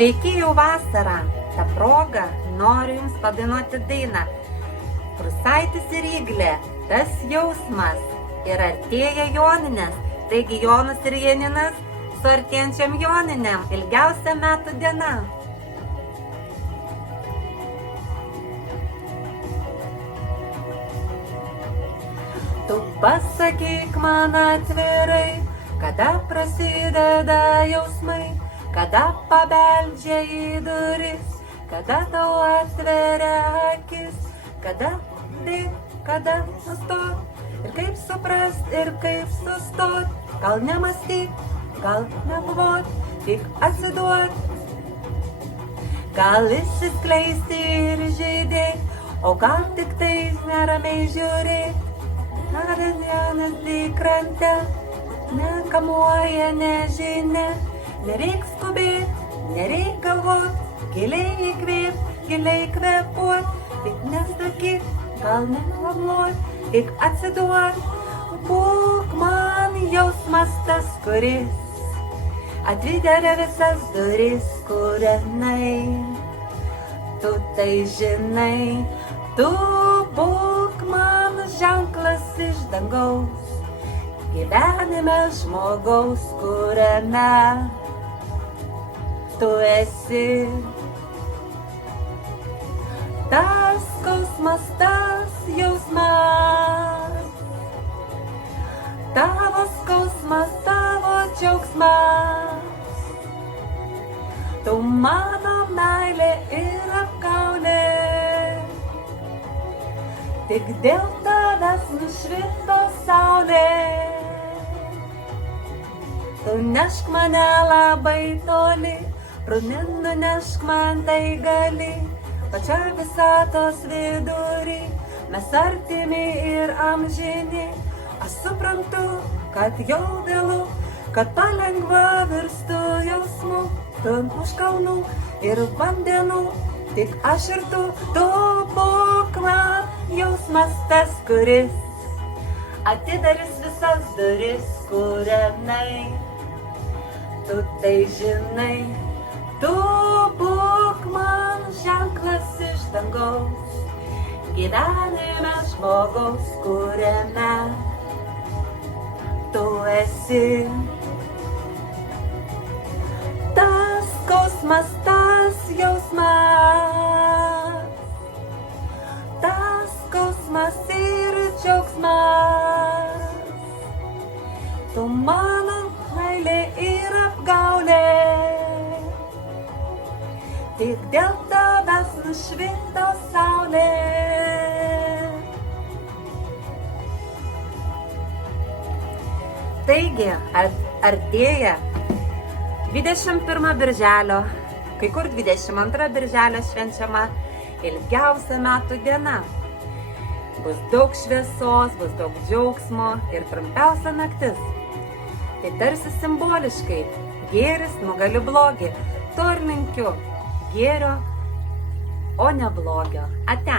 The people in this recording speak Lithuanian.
Sveiki jau vasarą, tą progą noriu jums padainuoti dainą. Prūsaitis ir Ryglė, tas jausmas. Ir artėja Joninės, taigi Jonas ir Janinas su artėjančiam Joninėm ilgiausia metų diena. Tu pasakyk man atvirai, kada prasideda jausmai, kada pabeldžia į duris, kada tau atveria akis, kada bėgt, kada sustot, ir kaip suprast, ir kaip sustot, gal nemąstyt, gal nebuvot, tik atsiduot, gal išsiskleisti ir žydėt, o gal tik tais neramiai žiūrėt. Naradienas į krantę, nekamuoja nežinia, nereik skubėt, nereik galvot, giliai įkvėp, giliai kvėpuot, tik nesakyt, gal neplanuot, tik atsiduot. Būk man jausmas tas, kuris atveria visas duris, kur einai. Tu tai žinai, tu būk man ženklas iš dangaus, gyvenime žmogaus, kuriame tu esi. Tas skausmas, tas jausmas, tavo skausmas, tavo džiaugsmas, tu mano meilė ir apgaulė. Tik dėl tavęs nušvito saulė. Tu nešk mane labai toli, runin nunešk man tai gali, pačioj visatos vidury, mes artimi ir amžini. Aš suprantu, kad jau vėlu, kad palengva virstu jausmu, tu už kalnų ir vandenų, tik aš ir tu būk man jausmas tas, kuris atidarys visas duris, kuriame tu tai žinai. Tu būk man ženklas iš dangaus, gyvenime žmogaus, kuriame tu esi. Tas skausmas, tas jausmas, tas skausmas ir džiaugsmas, tu mano meilė ir apgaulė. Tik dėl tavęs nušvito saulė. Taigi, artėja 21 birželio, kai kur 22 birželio švenčiama ilgiausia metų diena. Bus daug šviesos, bus daug džiaugsmo ir trumpiausia naktis. Tai tarsi simboliškai gėris nugali blogį. To ir linkiu, gėrio, o ne blogio. Ate.